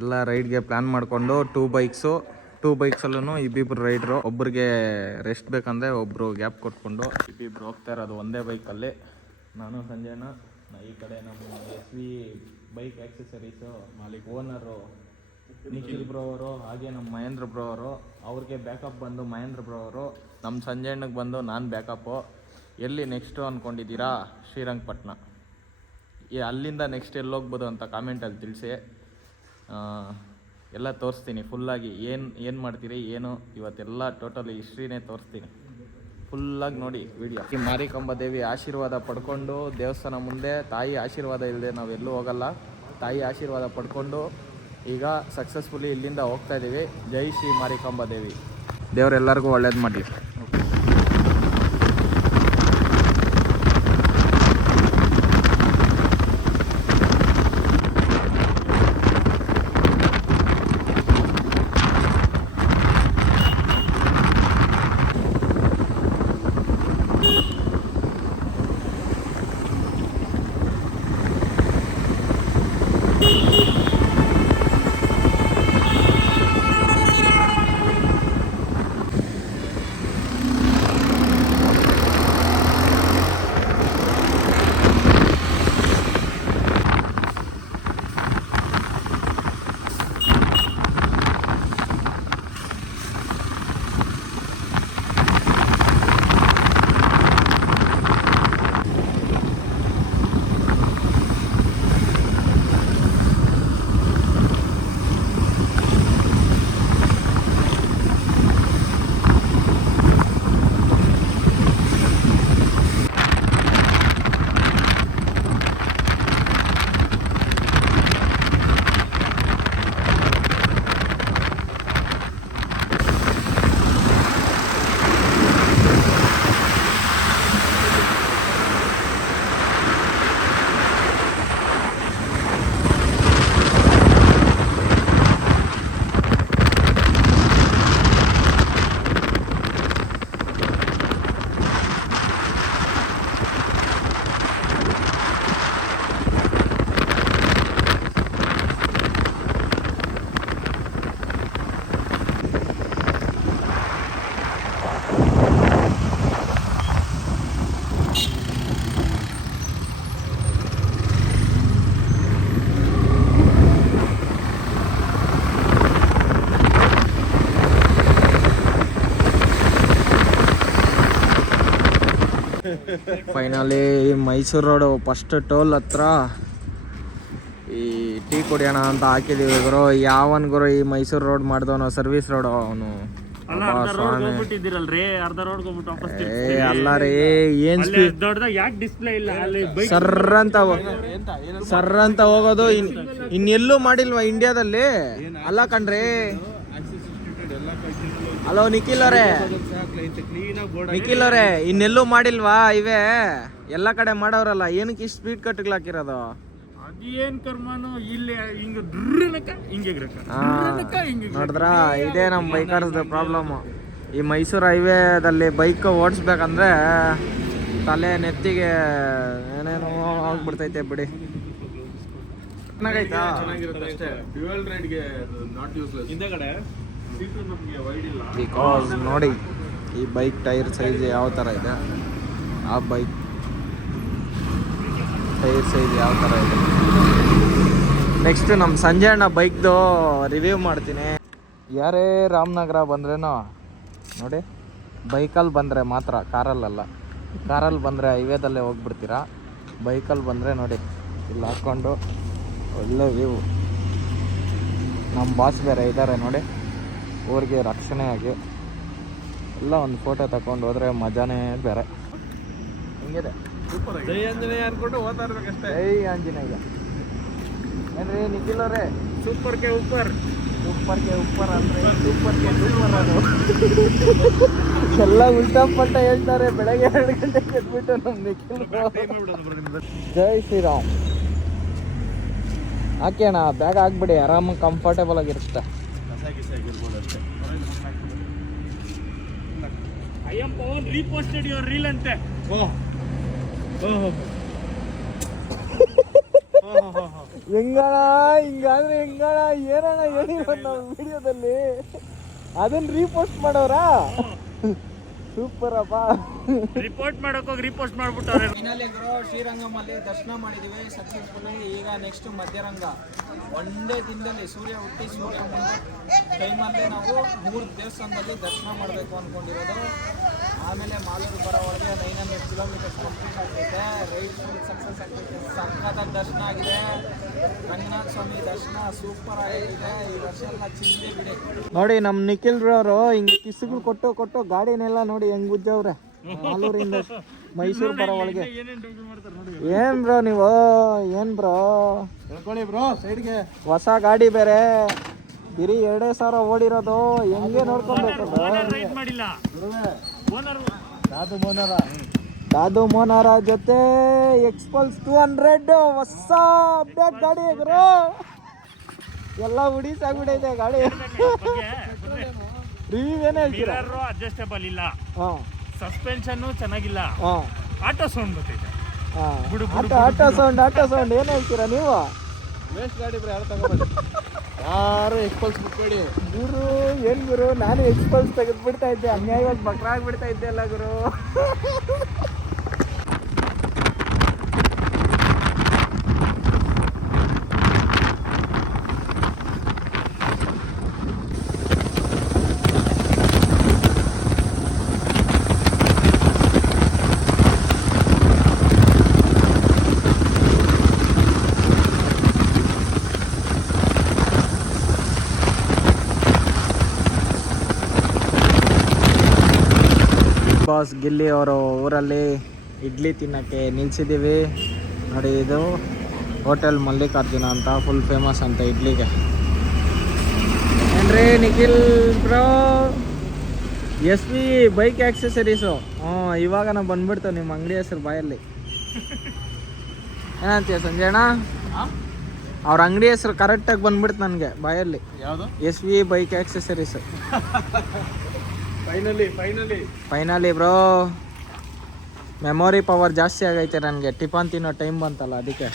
ಎಲ್ಲ ರೈಡ್ಗೆ ಪ್ಲ್ಯಾನ್ ಮಾಡಿಕೊಂಡು 2 ಬೈಕ್ಸಲ್ಲೂ ಇಬ್ಬಿಬ್ರು ರೈಡ್ರು. ಒಬ್ಬರಿಗೆ ರೆಸ್ಟ್ ಬೇಕಂದರೆ ಒಬ್ಬರು ಗ್ಯಾಪ್ ಕೊಟ್ಕೊಂಡು ಇಬ್ಬಿಬ್ರು ಹೋಗ್ತಾ ಇರೋದು ಒಂದೇ ಬೈಕಲ್ಲಿ. ನಾನು ಸಂಜೆನ ಈ ಕಡೆ ನಮ್ಮ SV ಬೈಕ್ ಆಕ್ಸೆಸರೀಸು ಮಾಲೀಕ್ ಓನರು ನಿಖಿಲ್ ಬ್ರೋ ಅವರು, ಹಾಗೆ ನಮ್ಮ ಮಹೇಂದ್ರ ಬ್ರೋ ಅವರು. ಅವ್ರಿಗೆ ಬ್ಯಾಕಪ್ ಬಂದು ಮಹೇಂದ್ರ ಬ್ರೋ ಅವರು, ನಮ್ಮ ಸಂಜೆಣ್ಣಗೆ ಬಂದು ನಾನು ಬ್ಯಾಕಪ್ಪು. ಎಲ್ಲಿ ನೆಕ್ಸ್ಟು ಅಂದ್ಕೊಂಡಿದ್ದೀರಾ? ಶ್ರೀರಂಗಪಟ್ಟಣ. ಅಲ್ಲಿಂದ ನೆಕ್ಸ್ಟ್ ಎಲ್ಲಿ ಹೋಗ್ಬೋದು ಅಂತ ಕಾಮೆಂಟಲ್ಲಿ ತಿಳಿಸಿ. ಎಲ್ಲ ತೋರಿಸ್ತೀನಿ ಫುಲ್ಲಾಗಿ. ಏನು ಮಾಡ್ತೀರಿ ಏನು ಇವತ್ತೆಲ್ಲ ಟೋಟಲಿ ಹಿಸ್ಟ್ರಿನೇ ತೋರಿಸ್ತೀನಿ. ಫುಲ್ಲಾಗಿ ನೋಡಿ ವಿಡಿಯೋ. ಈ ಮಾರಿಕಾಂಬಾ ದೇವಿ ಆಶೀರ್ವಾದ ಪಡ್ಕೊಂಡು ದೇವಸ್ಥಾನ ಮುಂದೆ, ತಾಯಿ ಆಶೀರ್ವಾದ ಇಲ್ಲದೆ ನಾವೆಲ್ಲೂ ಹೋಗಲ್ಲ. ತಾಯಿ ಆಶೀರ್ವಾದ ಪಡ್ಕೊಂಡು ಈಗ ಸಕ್ಸಸ್ಫುಲಿ ಇಲ್ಲಿಂದ ಹೋಗ್ತಾ ಇದ್ದೀವಿ. ಜೈ ಶ್ರೀ ಮಾರಿಕಾಂಬಾ ದೇವಿ. ದೇವರೆಲ್ಲರಿಗೂ ಒಳ್ಳೇದು ಮಾಡಲಿ. Finally Mysuru road first toll ಹತ್ರ ಈ ಟೀ ಕುಡಿಯೋಣ ಅಂತ ಹಾಕಿದೀವಿ ಗುರು. ಯಾವನ್ ಗುರು ಈ ಮೈಸೂರು ರೋಡ್ ಮಾಡ್ದವನು? ಸರ್ವಿಸ್ ರೋಡ್ ಅವನು. ಅಲ್ಲ ರೀ, ಏನ್ ಸರ್ರ ಅಂತ ಹೋಗೋದು ಇನ್ನೆಲ್ಲೂ ಮಾಡಿಲ್ವಾ ಇಂಡಿಯಾದಲ್ಲಿ? ಅಲ್ಲ ಕಣ್ರಿ. ಹಲೋ ನಿಖಿಲ್ ಅವರೇ, ಇನ್ನೆಲ್ಲೂ ಮಾಡಿಲ್ವಾ? ಇವೇ ಎಲ್ಲ ಕಡೆ ಮಾಡವ್ರಲ್ಲ, ಏನಕ್ಕೆ ಇಷ್ಟು ಸ್ಪೀಡ್ ಕಟ್ಟಿಗೆ ಹಾಕಿರೋದು? ಅದೇನ್ ಕರ್ಮನು ಇಲ್ಲಿ ನೋಡಿದ್ರ, ಇದೇ ನಮ್ಮ ಬೈಕರ್ಸ್ ಪ್ರಾಬ್ಲಮ್. ಈ ಮೈಸೂರು ಹೈವೇದಲ್ಲಿ ಬೈಕ್ ಓಡಿಸ್ಬೇಕಂದ್ರೆ ತಲೆ ನೆತ್ತಿಗೆ ಏನೇನೋ ಆಗ್ಬಿಡ್ತೈತೆ ಬಿಡಿ. ಬಿಕಾಸ್ ನೋಡಿ ಈ ಬೈಕ್ ಟೈರ್ ಸೈಜ್ ಯಾವ ಥರ ಇದೆ, ಆ ಬೈಕ್ ಟೈರ್ ಸೈಜ್ ಯಾವ ಥರ ಇದೆ. ನೆಕ್ಸ್ಟ್ ನಮ್ಮ ಸಂಜೆ ಅಣ್ಣ ಬೈಕ್ದು ರಿವ್ಯೂ ಮಾಡ್ತೀನಿ. ಯಾರೇ ರಾಮನಗರ ಬಂದ್ರೇನೋ ನೋಡಿ, ಬೈಕಲ್ಲಿ ಬಂದರೆ ಮಾತ್ರ, ಕಾರಲ್ಲಲ್ಲ. ಕಾರಲ್ಲಿ ಬಂದರೆ ಹೈವೇದಲ್ಲೇ ಹೋಗ್ಬಿಡ್ತೀರಾ. ಬೈಕಲ್ಲಿ ಬಂದರೆ ನೋಡಿ ಇಲ್ಲಿ ಹಾಕ್ಕೊಂಡು ಒಳ್ಳೆ ವ್ಯೂ. ನಮ್ಮ ಬಾಸ್ ಬೇರೆ ಇದ್ದಾರೆ ನೋಡಿ, ಊರಿಗೆ ರಕ್ಷಣೆ ಆಗಿ ಎಲ್ಲ ಒಂದು ಫೋಟೋ ತಗೊಂಡು ಹೋದರೆ ಮಜಾನೇ ಬೇರೆ. ಹಿಂಗಿದೆ. ಜೈ ಆಂಜನೇಯ ಅನ್ಕೊಂಡು ಹೋಗ್ತಾ ಇರ್ಬೇಕಷ್ಟೇ. ಜೈ ಆಂಜನೇಯ. ಏನ್ರಿ ನಿಖಿಲ್ ಅವರೇ? ಸೂಪರ್ಗೆ ಉಪ್ಪರ್ ಅಂದ್ರೆ ಸೂಪರ್ಗೆ ಸೂಪರ್. ಅದು ಎಲ್ಲ ಉಲ್ಟಾ ಪಲ್ಟ ಹೇಳ್ತಾರೆ. ಬೆಳಗ್ಗೆ 2 ಗಂಟೆಗೆ ಎದ್ಬಿಟ್ಟು ನಮ್ಮ ನಿಖಿಲ್. ಜೈ ಶ್ರೀರಾಮ್. ಹಾಕಿ ಅಣ್ಣ, ಬ್ಯಾಗ್ ಹಾಕ್ಬಿಡಿ, ಆರಾಮಾಗಿ ಕಂಫರ್ಟೇಬಲ್ ಆಗಿರುತ್ತೆ. I am Pawan reposted your reel ante. ಹೆಂಗಣ ಹಿಂಗಾದ್ರೆ ಹೆಂಗಣ ಏನಣ್ಣ ಹೇಳಿರೋ ನಾವು ವಿಡಿಯೋದಲ್ಲಿ ಅದನ್ನ ರೀಪೋಸ್ಟ್ ಮಾಡೋರಾ ಸೂಪರ್ ಅಪ್ಪ ರಿಪೋರ್ಟ್ ಮಾಡೋಕೋಗಿ ರಿಪೋಸ್ಟ್ ಮಾಡ್ಬಿಟ್ಟವ್ರೆ. ಫೈನಲಿ ಗುರು ಶ್ರೀರಂಗಮಲ್ಲಿ ದರ್ಶನ ಮಾಡಿದ್ದೀವಿ ಸಕ್ಸಸ್ಫುಲಿ. ಈಗ ನೆಕ್ಸ್ಟ್ ಮಧ್ಯರಂಗ ಒಂದೇ ದಿನದಲ್ಲಿ ಸೂರ್ಯ ಹುಟ್ಟಿ ಸೂರ್ಯ ಮುಳುಗೋ ಟೈಮಲ್ಲಿ ನಾವು 3 ದೇವಸ್ಥಾನದಲ್ಲಿ ದರ್ಶನ ಮಾಡಬೇಕು ಅಂದ್ಕೊಂಡಿರೋದು. ಆಮೇಲೆ ಮಾಲೂರು ಬರೋ ಒಳಗೆ 900 ಕಿಲೋಮೀಟರ್ಸ್ ಕಂಪ್ಲೀಟ್ ಆಗ್ತೈತೆ. ರೈಡ್ ಫುಲ್ ಸಕ್ಸಸ್ ಆಗ್ತೈತೆ. ಸಖತ್ತಾದ ದರ್ಶನ ಆಗಿದೆ. ರಂಗನಾಥ ಸ್ವಾಮಿ ದರ್ಶನ ಸೂಪರ್ ಆಗಿದೆ. ಈ ವರ್ಷ ಎಲ್ಲ ಚಿಂತೆ ಬಿಡಿ. ನೋಡಿ ನಮ್ಮ ನಿಖಿಲ್ ಅವರು ಹಿಂಗೆ ಕಿಸ್ಸುಗಳು ಕೊಟ್ಟು ಗಾಡಿನೆಲ್ಲ ನೋಡಿ ಹೆಂಗ್ ಉಜ್ಜವ್ರೆ. ಮಾಲೂರಿಂದ ಮೈಸೂರು ಬರೋ ಒಳಗೆ ಏನ್ ಬ್ರೋ ನೀವು ಏನ್ ಬ್ರೋ ಹೇಳ್ಕೊಳ್ಳಿ ಬ್ರೋ ಸೈಡ್ಗೆ. ಹೊಸ ಗಾಡಿ ಬೇರೆ ಬಿರಿ 2,000 ಓಡಿರೋದು ಹೆಂಗೆ ನೋಡ್ಕೊಬೇಕು. ದಾದು ಮೋನಾರ ಜೊತೆ ಎಕ್ಸ್ಪಲ್ಸ್ 200 ಹೊಸ ಅಪ್ಡೇಟ್ ಗಾಡಿ ಗುರು. ಎಲ್ಲ ಉಡಿಸಾಗ್ಬಿಟ್ಟೈತೆ ಗಾಡಿ. ರಿವ್ಯೂ ಏನೇ ಹೇಳ್ತೀರಾ? ಅಡ್ಜಸ್ಟೇಬಲ್ ಇಲ್ಲ, ಹಾಂ ಸಸ್ಪೆನ್ಷನ್ ಚೆನ್ನಾಗಿಲ್ಲ, ಹಾಂ ಆಟೋ ಸೌಂಡ್ ಬರ್ತೈತೆ. ಆಟೋ ಸೌಂಡ್ ಏನು ಹೇಳ್ತೀರಾ ನೀವು? ವೇಸ್ಟ್ ಗಾಡಿ ಬ್ರೋ ಯಾರು ತಗೋಬೇಡಿ, ಯಾರು ಎಕ್ಸ್ಪಲ್ಸ್ ಬಿಟ್ಬೇಡಿ ಗುರು. ಏನು ಗುರು ನಾನು ಎಕ್ಸ್ಪಲ್ಸ್ ತೆಗೆದ್ಬಿಡ್ತಾ ಇದ್ದೆ, ಅನ್ಯಾಯವಾಗಿ ಬಕ್ರಾಗ್ಬಿಡ್ತಾ ಇದ್ದೆ ಅಲ್ಲ ಗುರು. ಬಾಸ್ ಗಿಲ್ಲಿ ಅವರು ಊರಲ್ಲಿ ಇಡ್ಲಿ ತಿನ್ನೋಕ್ಕೆ ನಿಲ್ಸಿದ್ದೀವಿ ನೋಡಿ. ಇದು ಹೋಟೆಲ್ ಮಲ್ಲಿಕಾರ್ಜುನ ಅಂತ ಫುಲ್ ಫೇಮಸ್ ಅಂತ ಇಡ್ಲಿಗೆ. ಏನ್ರಿ Nikhil bro SV bike accessories. ಇವಾಗ ನಾವು ಬಂದ್ಬಿಡ್ತೇವೆ ನಿಮ್ಮ ಅಂಗಡಿ ಹೆಸರು ಬಾಯಲ್ಲಿ. ಏನಂತೀಯ ಸಂಜಯಣ್ಣ? ಅವ್ರ ಅಂಗಡಿ ಹೆಸರು ಕರೆಕ್ಟಾಗಿ ಬಂದ್ಬಿಡ್ತು ನನಗೆ ಬಾಯಲ್ಲಿ. ಯಾವುದು? SV bike accessories. Finally bro memory power ಜಾಸ್ತಿ ಆಗೈತೆ ನನಗೆ. ಟಿಫನ್ ತಿನ್ನೋ ಟೈಮ್ ಬಂತಲ್ಲ ಅದಕ್ಕೆ.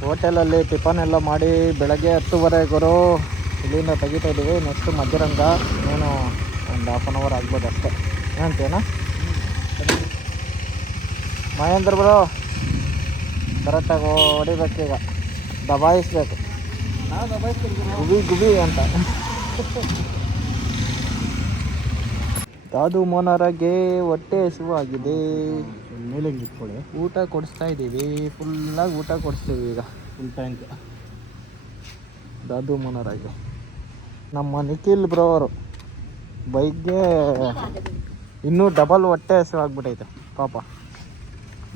ಹೋಟೆಲಲ್ಲಿ ಟಿಫನ್ ಎಲ್ಲ ಮಾಡಿ ಬೆಳಗ್ಗೆ 10:30 ಗುರು ಇಲ್ಲಿಂದ ತೆಗಿತಾ ಇದ್ದೀವಿ. ನೆಕ್ಸ್ಟ್ ಮಧ್ಯರಂಗ ಏನು ಒಂದು 1/2 hour ಆಗ್ಬೋದು ಅಷ್ಟೇ. ಏನಂತೇನಾ ಮಹೇಂದ್ರ ಬ್ರೋ? ಕರೆಕ್ಟಾಗಿ ಹೊಡಿಬೇಕೀಗ, ದಬಾಯಿಸ್ಬೇಕು. ಗುಬಿ ಅಂತ. ದಾದು ಮೋನಾರಾಗೆ ಹೊಟ್ಟೆ ಹಸಿವಾಗಿದೆ. ಮೇಲೆ ಊಟ ಕೊಡಿಸ್ತಾ ಇದ್ದೀವಿ, ಫುಲ್ಲಾಗಿ ಊಟ ಕೊಡಿಸ್ತೀವಿ ಈಗ. Full tank Dadu ಮೋನಾರಾಗೆ. ನಮ್ಮ ನಿಖಿಲ್ ಬ್ರೋ ಅವರು ಬೈಕ್ಗೆ ಇನ್ನೂ ಡಬಲ್ ಹೊಟ್ಟೆ ಹಸಿವಾಗ್ಬಿಟ್ಟೈತೆ ಪಾಪ.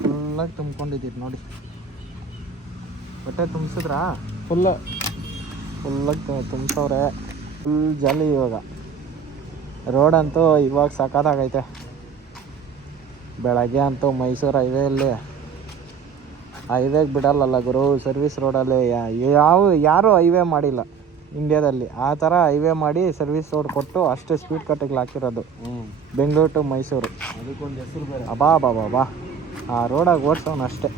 ಫುಲ್ಲಾಗಿ ತುಂಬ್ಕೊಂಡಿದ್ದೀರಿ ನೋಡಿ. ಹೊಟ್ಟೆ ತುಂಬಿಸಿದ್ರಾ? ಫುಲ್ಲಾಗಿ ತುಂಬಿಸವ್ರೆ. ಫುಲ್ ಜಾಲಿ ಇವಾಗ. ರೋಡ್ ಅಂತೂ ಇವಾಗ ಸಖತ್ತಾಗೈತೆ. ಬೆಳಗ್ಗೆ ಅಂತೂ ಮೈಸೂರು ಹೈವೇಗೆ ಬಿಡಲ್ಲಲ್ಲ ಗುರು. ಸರ್ವಿಸ್ ರೋಡಲ್ಲಿ ಯಾರೂ ಹೈವೇ ಮಾಡಿಲ್ಲ ಇಂಡಿಯಾದಲ್ಲಿ. ಆ ಥರ ಹೈವೇ ಮಾಡಿ ಸರ್ವಿಸ್ ರೋಡ್ ಕೊಟ್ಟು ಅಷ್ಟು ಸ್ಪೀಡ್ ಕಟ್ಟಿಗೆ ಹಾಕಿರೋದು ಬೆಂಗಳೂರು ಟು ಮೈಸೂರು. ಅದಕ್ಕೊಂದು ಹೆಸರು ಬೇರೆ. ಬಾ ಆ ರೋಡಾಗಿ ಓಡ್ಸೋನು ಅಷ್ಟೇ.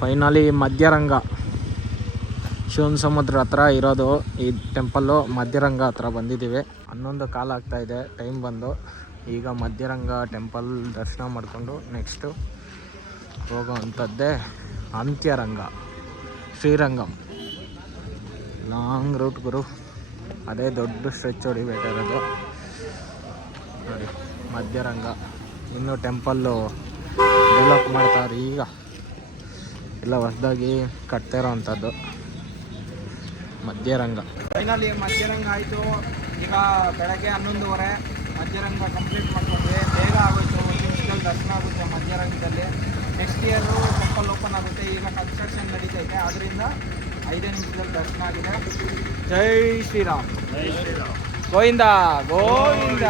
ಫೈನಲಿ ಮಧ್ಯರಂಗ ಶಿವನ ಸಮುದ್ರ ಹತ್ರ ಇರೋದು ಈ ಟೆಂಪಲ್ಲು. ಮಧ್ಯರಂಗ ಹತ್ರ ಬಂದಿದ್ದೀವಿ. 11 ಕಾಲ ಆಗ್ತಾಯಿದೆ ಟೈಮ್ ಬಂದು. ಈಗ ಮಧ್ಯರಂಗ ಟೆಂಪಲ್ ದರ್ಶನ ಮಾಡಿಕೊಂಡು ನೆಕ್ಸ್ಟು ಹೋಗೋವಂಥದ್ದೇ ಅಂತ್ಯರಂಗ ಶ್ರೀರಂಗಂ. ಲಾಂಗ್ ರೂಟ್ ಗುರು. ಅದೇ ದೊಡ್ಡ ಸ್ಟ್ರೆಚ್ ಹೊಡಿಬೇಕಾಗಿರೋದು ನೋಡಿ. ಮಧ್ಯರಂಗ ಇನ್ನೂ ಟೆಂಪಲ್ಲು ಡೆವಲಪ್ ಮಾಡ್ತಾರೆ ಈಗ, ಎಲ್ಲ ಹೊಸದಾಗಿ ಕಟ್ತಾ ಇರೋ ಅಂಥದ್ದು ಮಧ್ಯರಂಗ. ಫೈನಲಿ ಮಧ್ಯರಂಗ ಆಯಿತು. ಈಗ ಬೆಳಗ್ಗೆ 11:30 ಮಧ್ಯರಂಗ ಕಂಪ್ಲೀಟ್ ಮಾಡ್ಕೊಂಡ್ವಿ. ಬೇಗ ಆಗೋಯ್ತು, 1 ನಿಮಿಷದಲ್ಲಿ ದರ್ಶನ ಆಗುತ್ತೆ ಮಧ್ಯರಂಗದಲ್ಲಿ. ನೆಕ್ಸ್ಟ್ ಇಯರು ಟೆಂಪಲ್ ಓಪನ್ ಆಗುತ್ತೆ. ಈಗ ಕನ್ಸ್ಟ್ರಕ್ಷನ್ ನಡೀತೈತೆ, ಆದ್ದರಿಂದ 5 ನಿಮಿಷದಲ್ಲಿ ದರ್ಶನ ಆಗಿದೆ. ಜೈ ಶ್ರೀರಾಮ್, ಜೈ ಶ್ರೀರಾಮ್. ಗೋವಿಂದ ಗೋವಿಂದ.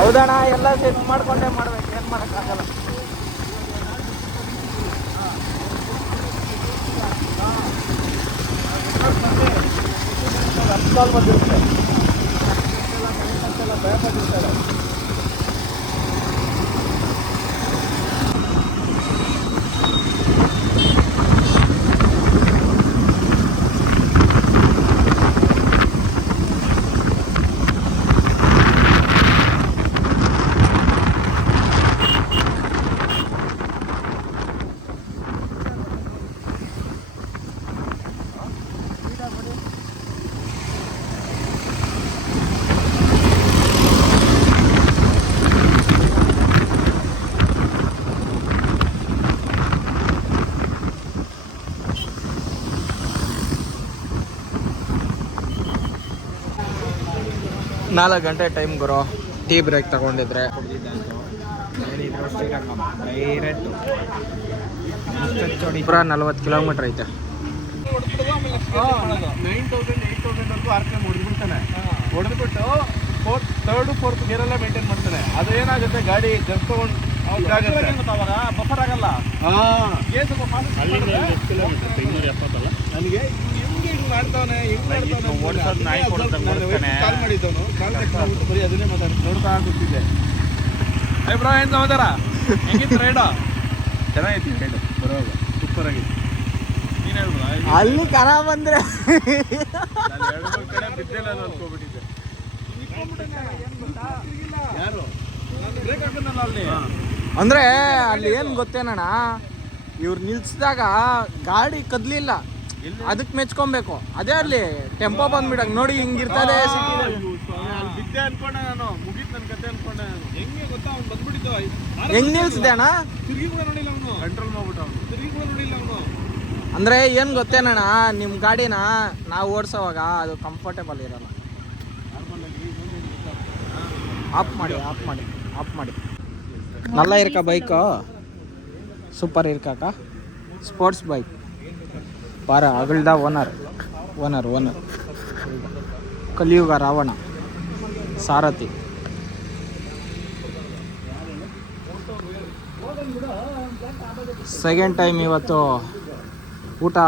ಹೌದಣ್ಣ, ಎಲ್ಲ ಸೆಟ್ ಮಾಡ್ಕೊಂಡೇ ಮಾಡ್ಬೇಕು, ಏನು ಮಾಡೋಕ್ಕಾಗಲ್ಲ. ನಾಲ್ಕು ಗಂಟೆ ಟೈಮ್ ಗುರು. ಟೀ ಬ್ರೇಕ್ ತಗೊಂಡಿದ್ರೆ ಪುರ 40 ಕಿಲೋಮೀಟ್ರ್ ಐತೆ. 9,000-8,000 ಆರ್ ಪಿ ಎಮ್ ಹೊಡೆದ್ಬಿಡ್ತಾನೆ. ಹೊಡೆದ್ಬಿಟ್ಟು ಥರ್ಡ್ ಫೋರ್ತ್ ಗೇರೆಲ್ಲ ಮೇಂಟೈನ್ ಮಾಡ್ತಾನೆ. ಅದು ಏನಾಗುತ್ತೆ, ಗಾಡಿ ಜಸ್ಟ್ ತಗೊಂಡು ಬಫರ್ ಆಗಲ್ಲ. ನನಗೆ ಹಿಂಗೆ ಮಾಡ್ತಾವನೆ, ಕಾಲ್ ಮಾಡಿದ್ದವನು ಬರೀ ಅದನ್ನೇ ನೋಡ್ತಾ ಕೂತಿದ್ದೆ. ಬ್ರೋ, ಏನ್ ಸಮಾಚಾರ? ಹೆಂಗಿತ್ತು ರೈಡು? ಚೆನ್ನಾಗೈತಿ ರೈಡು, ಬರುವಾಗ ಸೂಪರ್ ಆಗಿತ್ತು. ನೀನು ಹೇಳ್ಬೋ, ಅಲ್ಲಿ ಕರ ಬಂದ್ರೆ ಕಡೆ ಬಿದ್ದೆಲ್ಲ ಅನ್ಕೋಬಿಟ್ಟಿದ್ದೆ. ಯಾರು ಬ್ರೇಕ್ ಹಾಕಲ್ಲ ಅಲ್ಲಿ. ಅಂದ್ರೆ ಅಲ್ಲಿ ಏನ್ ಗೊತ್ತೇನಣ್ಣ, ಇವ್ರು ನಿಲ್ಸಿದಾಗ ಗಾಡಿ ಕದ್ಲಿಲ್ಲ, ಅದಕ್ಕೆ ಮೆಚ್ಕೊಬೇಕು. ಅದೇ ಅಲ್ಲಿ ಟೆಂಪೋ ಬಂದ್ಬಿಡಂಗ್ ನೋಡಿ, ಹಿಂಗಿರ್ತದೆ. ಬಿದ್ದೆ ಅನ್ಕೊಂಡೆ ನಾನು, ಮುಗೀತು ನನ್ನ ಕತೆ ಅನ್ಕೊಂಡೆ ನಾನು. ಹೆಂಗೆ ಗೊತ್ತಾ, ಅವ್ನು ಬಂದ್ಬಿಟ್ಟಿದ್ದು. ಹೆಂಗ್ ನಿಲ್ಸಿದೆ ಅಣ್ಣ? ತಿರುಗಿ ಕೂಡ ನೋಡಿಲ್ಲ ಅವನು, ಕಂಟ್ರೋಲ್ ಮಾಡ್ಬಿಟ್ಟು ಅವನು ತಿರುಗಿ ಕೂಡ ನೋಡಿಲ್ಲ ಅವನು. ಅಂದ್ರೆ ಏನ್ ಗೊತ್ತೇನಣ್ಣ, ನಿಮ್ ಗಾಡಿನ ನಾವು ಓಡಿಸೋವಾಗ ಅದು ಕಂಫರ್ಟೇಬಲ್ ಇರಲ್ಲ. ಆಫ್ ಮಾಡಿ நல்லா இருக்கா பைக்கு? சூப்பர் இருக்காக்கா? ஸ்போர்ட்ஸ் பைக் பாரு, அகல் தான் ஓனர் ಕಲಿಯುಗ ರಾವಣ ಸಾರಥಿ. ಸೆಕೆಂಡ್ ಟೈಮ್ ಇವತ್ತು ಊಟ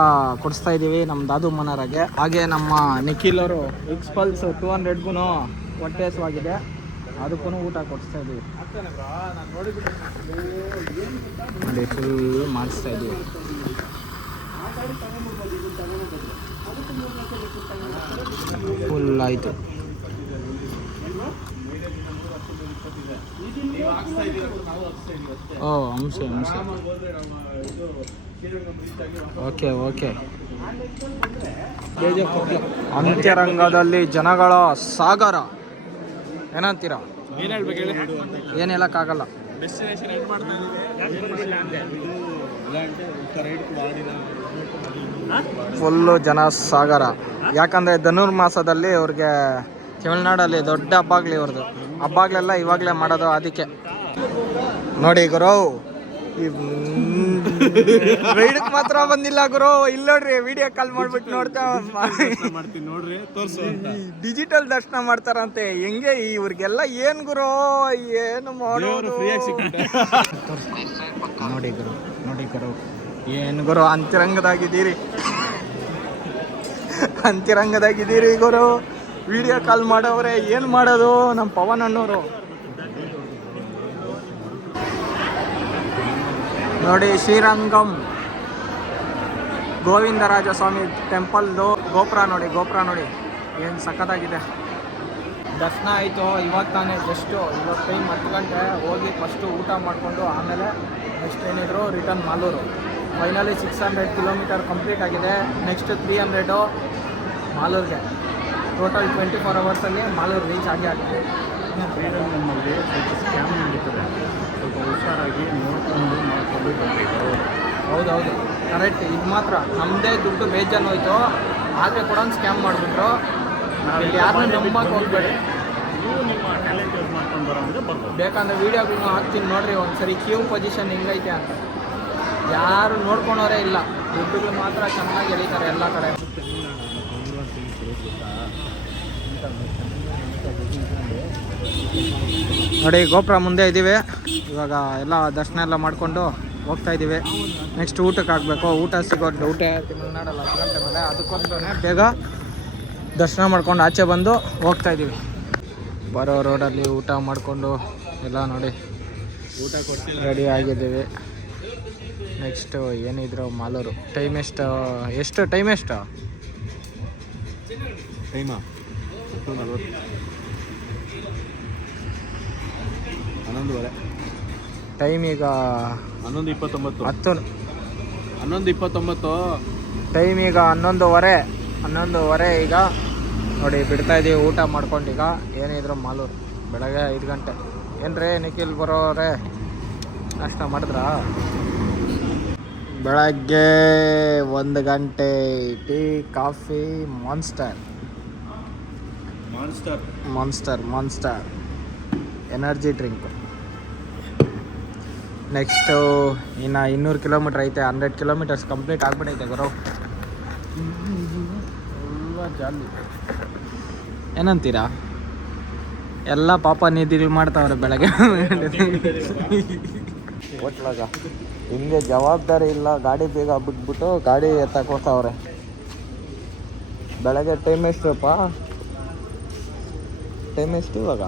ಕೊಡಿಸ್ತಾ ಇದ್ದೀವಿ ನಮ್ಮ ದಾದು ಮನರಾಗೆ. ಹಾಗೆ ನಮ್ಮ ನಿಖಿಲ್ ಅವರು ಎಕ್ಸ್ಪಲ್ಸ್ 200ಗೂ ಹೊಟ್ಟೆಸವಾಗಿದೆ, ಅದಕ್ಕೂ ಊಟ ಕೊಡಿಸ್ತಾ ಇದ್ದೀವಿ. ನೋಡಿ ಫುಲ್ ಮಾಡಿಸ್ತಾ ಇದ್ದೀವಿ. ಫುಲ್ ಆಯಿತು. ಓ ಅಂಶ ಓಕೆ ಓಕೆ. ಅಂತ್ಯರಂಗದಲ್ಲಿ ಜನಗಳ ಸಾಗರ ಏನಂತೀರಾ? ಏನು ಹೇಳ್ಬೇಕು ಹೇಳಿ? ಏನು ಹೇಳೋಕ್ಕಾಗಲ್ಲ. ಫುಲ್ಲು ಜನ ಸಾಗರ. ಯಾಕಂದರೆ ಧನುರ್ಮಾಸದಲ್ಲಿ ಅವ್ರಿಗೆ ತಮಿಳ್ನಾಡಲ್ಲಿ ದೊಡ್ಡ ಹಬ್ಬಾಗ್ಲಿ ಇವ್ರದ್ದು. ಹಬ್ಬಾಗ್ಲೆಲ್ಲ ಇವಾಗಲೇ ಮಾಡೋದು, ಅದಕ್ಕೆ ನೋಡಿ ಗುರು. ಈ ರೈಡಕ್ಕೆ ಮಾತ್ರ ಬಂದಿಲ್ಲ ಗುರು. ಇಲ್ಲಿ ನೋಡ್ರಿ, ವಿಡಿಯೋ ಕಾಲ್ ಮಾಡ್ಬಿಟ್ಟು ನೋಡ್ತಾ ಮಾಡ್ತೀನಿ ನೋಡ್ರಿ, ತೋರಿಸು. ಡಿಜಿಟಲ್ ದರ್ಶನ ಮಾಡ್ತಾರಂತೆ. ಹೆಂಗೆ ಇವ್ರಿಗೆಲ್ಲ ಏನ್ ಗುರು, ಏನು ಮಾಡೋದು? ನೋಡಿ ಗುರು, ನೋಡಿ ಗುರು, ಏನು ಗುರು ಅಂತರಂಗದಾಗಿದ್ದೀರಿ, ಅಂತರಂಗದಾಗಿದ್ದೀರಿ ಗುರು. ವಿಡಿಯೋ ಕಾಲ್ ಮಾಡೋವ್ರೆ, ಏನು ಮಾಡೋದು? ನಮ್ಮ ಪವನ್ ಅಣ್ಣವರು ನೋಡಿ. ಶ್ರೀರಂಗಂ ಗೋವಿಂದರಾಜ ಸ್ವಾಮಿ ಟೆಂಪಲ್ದು ಗೋಪುರ ನೋಡಿ, ಗೋಪುರ ನೋಡಿ ಏನು ಸಖತ್ತಾಗಿದೆ. ದರ್ಶನ ಆಯಿತು ಇವಾಗ ತಾನೇ, ಜಸ್ಟು ಇವಾಗ ಟೈಮ್ 10 ಗಂಟೆ. ಹೋಗಿ ಫಸ್ಟು ಊಟ ಮಾಡಿಕೊಂಡು ಆಮೇಲೆ ನೆಕ್ಸ್ಟ್ ಏನಿದ್ರು return Malur. Finally 600 kilometre complete ಆಗಿದೆ. ನೆಕ್ಸ್ಟ್ 300 ಮಾಲೂರಿಗೆ. ಟೋಟಲ್ 24 ಅವರ್ಸಲ್ಲಿ ಮಾಲೂರು ರೀಚ್ ಆಗಿದೆ. ನಮ್ಮಲ್ಲಿ ಸ್ವಲ್ಪ ಸ್ಕ್ಯಾಮ್ ನಡೀತದೆ, ಸ್ವಲ್ಪ ಹುಷಾರಾಗಿ ನೋಡ್ಕೊಂಡು ಬರಬೇಕು. ಹೌದೌದು, ಕರೆಕ್ಟ್. ಇದು ಮಾತ್ರ ನಮ್ಮದೇ ದುಡ್ಡು ಬೇಜಾನು ಹೋಯ್ತು, ಆದರೆ ಕೂಡ ಸ್ಕ್ಯಾಮ್ ಮಾಡಿಬಿಟ್ರು. ಇಲ್ಲಿ ಯಾರನ್ನೂ ನಂಬಕ್ಕೆ ಹೋಗ್ಬೇಡಿ. ನೀವು ನಿಮ್ಮ ಟ್ಯಾಲೆಂಟ್ ಯೂಸ್ ಮಾಡ್ಕೊಂಡು ಬರೋಂದ್ರೆ ಬರ್ಬೋದು. ಬೇಕಂದ್ರೆ ವೀಡಿಯೋಗಳನ್ನ ಹಾಕ್ತೀನಿ ನೋಡ್ರಿ ಒಂದ್ಸರಿ, ಕ್ಯೂ ಪೊಸಿಷನ್ ಹೆಂಗೈತೆ ಅಂತ. ಯಾರು ನೋಡ್ಕೊಳೋರೇ ಇಲ್ಲ, ದುಡ್ಡುಗಳು ಮಾತ್ರ ಚೆನ್ನಾಗಿ ಎಳೀತಾರೆ ಎಲ್ಲ ಕಡೆ. ನೋಡಿ ಗೋಪುರ ಮುಂದೆ ಇದ್ದೀವಿ. ಇವಾಗ ಎಲ್ಲ ದರ್ಶನ ಎಲ್ಲ ಮಾಡಿಕೊಂಡು ಹೋಗ್ತಾ ಇದ್ದೀವಿ. ನೆಕ್ಸ್ಟ್ ಊಟಕ್ಕೆ ಆಗಬೇಕು. ಊಟ ಸಿಗೋ ಊಟ ತಮಿಳ್ನಾಡಲ್ಲಿ 10 ಗಂಟೆ ಮೇಲೆ, ಅದಕ್ಕೋಸ್ಕರ ಬೇಗ ದರ್ಶನ ಮಾಡ್ಕೊಂಡು ಆಚೆ ಬಂದು ಹೋಗ್ತಾ ಇದ್ದೀವಿ. ಬರೋ ರೋಡಲ್ಲಿ ಊಟ ಮಾಡಿಕೊಂಡು ಎಲ್ಲ ನೋಡಿ ಊಟ ಕೊಡ್ತಿಲ್ಲ, ರೆಡಿ ಆಗಿದ್ದೀವಿ. ನೆಕ್ಸ್ಟು ಏನಿದ್ರು ಮಾಲೂರು. ಟೈಮ್ ಎಷ್ಟು ಟೈಮ್ ಎಷ್ಟು? ಟೈಮಾ 11:30. ಟೈಮ್ ಈಗ 11:29. 11:29. ಟೈಮ್ ಈಗ 11:30 ಈಗ ನೋಡಿ. ಬಿಡ್ತಾ ಇದ್ದೀವಿ ಊಟ ಮಾಡ್ಕೊಂಡು. ಈಗ ಏನಿದ್ರು ಮಾಲೂರು ಬೆಳಗ್ಗೆ 5 ಗಂಟೆ. ಏನ್ರಿ ನಿಖಿಲ್ ಬರೋರೆ, ನಾಷ್ಟ ಮಾಡಿದ್ರಾ? ಬೆಳಗ್ಗೆ 1 ಗಂಟೆ tea coffee monster energy drink. Next ಇನ್ನು 200 ಕಿಲೋಮೀಟ್ರ್ ಐತೆ. 100 ಕಿಲೋಮೀಟರ್ಸ್ ಕಂಪ್ಲೀಟ್ ಆಗ್ಬಿಟ್ಟೈತೆ ಗುರು. ಎಲ್ಲ ಜಾಲಿ ಏನಂತೀರಾ? ಎಲ್ಲ ಪಾಪ ನಿಧಿಗಳು ಮಾಡ್ತಾವ್ರೆ ಬೆಳಗ್ಗೆ. ಹೋಟ್ಲಾಗ ಹಿಂಗೆ ಜವಾಬ್ದಾರಿ ಇಲ್ಲ, ಗಾಡಿ ಬೇಗ ಬಿಟ್ಬಿಟ್ಟು ಗಾಡಿ ಎತ್ತಕ್ಕೆ ಹೋಗ್ತಾವ್ರೆ. ಬೆಳಗ್ಗೆ ಟೈಮ್ ಎಷ್ಟುಪ್ಪ? ಟೈಮ್ ಎಷ್ಟು ಇವಾಗ?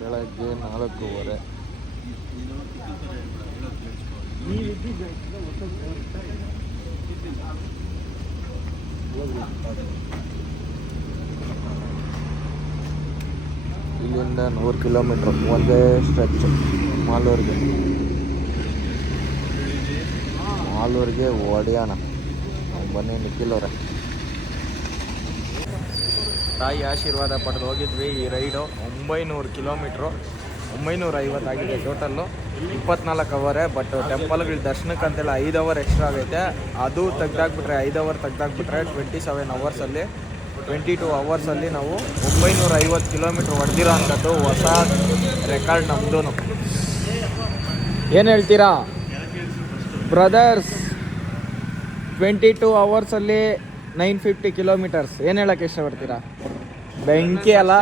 ಬೆಳಗ್ಗೆ 4:30. ಇಲ್ಲಿಂದ 100 ಕಿಲೋಮೀಟ್ರ್ ಒಂದೇ ಸ್ಟ್ರೆಚ್ ಮಾಲೂರಿಗೆ ಹೊಡೆಯೋಣ. ಬನ್ನಿ ನಿಖಿಲ್ ಅವರೇ. ತಾಯಿ ಆಶೀರ್ವಾದ ಪಡೆದು ಹೋಗಿದ್ವಿ. ಈ ರೈಡು 900 ಕಿಲೋಮೀಟ್ರು, 950 ಆಗಿದೆ ಟೋಟಲ್ಲು. 24 ಅವರೇ. ಬಟ್ ಟೆಂಪಲ್ಗಳ ದರ್ಶನಕ್ಕಂತೆಲ್ಲ 5 ಅವರ್ ಎಕ್ಸ್ಟ್ರಾ ಆಗೈತೆ. ಅದು ತೆಗ್ದಾಕ್ಬಿಟ್ರೆ 5 ಅವರ್ ತೆಗ್ದಾಕ್ಬಿಟ್ರೆ 27 ಅವರ್ಸಲ್ಲಿ 22 ಅವರ್ಸಲ್ಲಿ ನಾವು 950 ಕಿಲೋಮೀಟ್ರ್ ಹೊಡೆದಿರೋ ಅಂಥದ್ದು ಹೊಸ ರೆಕಾರ್ಡ್ ನಮ್ಮದು. ಏನು ಹೇಳ್ತೀರಾ ಬ್ರದರ್ಸ್? 22 ಅವರ್ಸಲ್ಲಿ 950 ಕಿಲೋಮೀಟರ್ಸ್. ಏನು ಹೇಳೋಕ್ಕೆ ಇಷ್ಟಪಡ್ತೀರಾ? ಬೆಂಕಿ ಅಲ್ಲ.